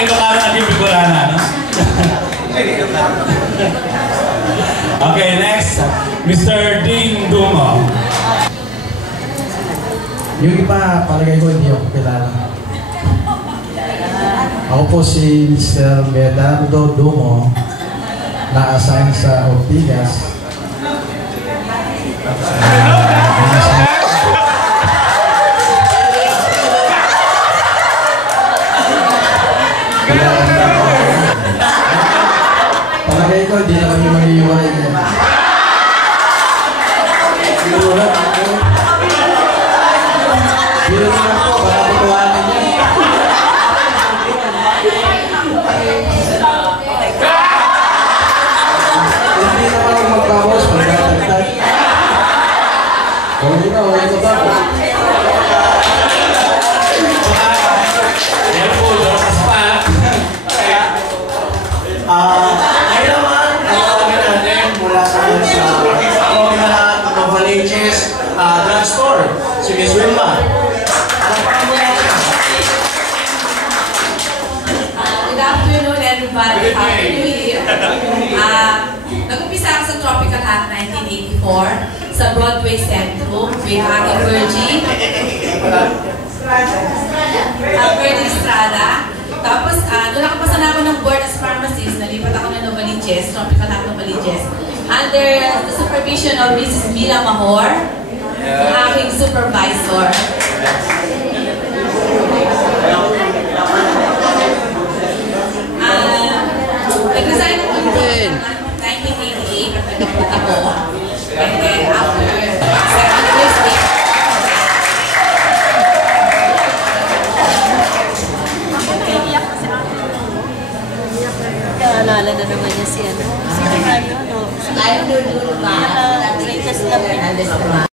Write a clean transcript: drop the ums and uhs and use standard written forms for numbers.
Ilocano at yung Bicolana, no? Okay, next, Mr. Ding Dungo. Yung iba, palagay ko hindi ako kilala. Ako po si Mr. Bernardo Dungo, na-assign sa Ortigas. Palagay ko, hindi na kami mag-iwalay niya. Biro lang po, para tutuwanin niya. Hindi naman ako magkakos, magkakagtag. Huwag ito, huwag ito ba? Ayan po, sa spot. Ngayon naman, natawagin natin mula sa Novaliches Drugstore, si Miss Wilma. Good afternoon, everybody. Happy New Year. Nag-umpisa ako sa Tropical Hat 1984 sa Broadway Centrum with Aki Virgie. Virgie Estrada. Tapos, doon ako pasana ako ng board as pharmacist. Nalipat ako ng Novaliches, Tropical Hat Novaliches. Under the supervision of Mrs. Mila Mahor, ang aking supervisor. Nag-resign ako ng 1988 at nag-punta ko. And then after 7 years later, naalala na naman niya si ano. Sino tayo, no? ayaw nyo ba? Latest na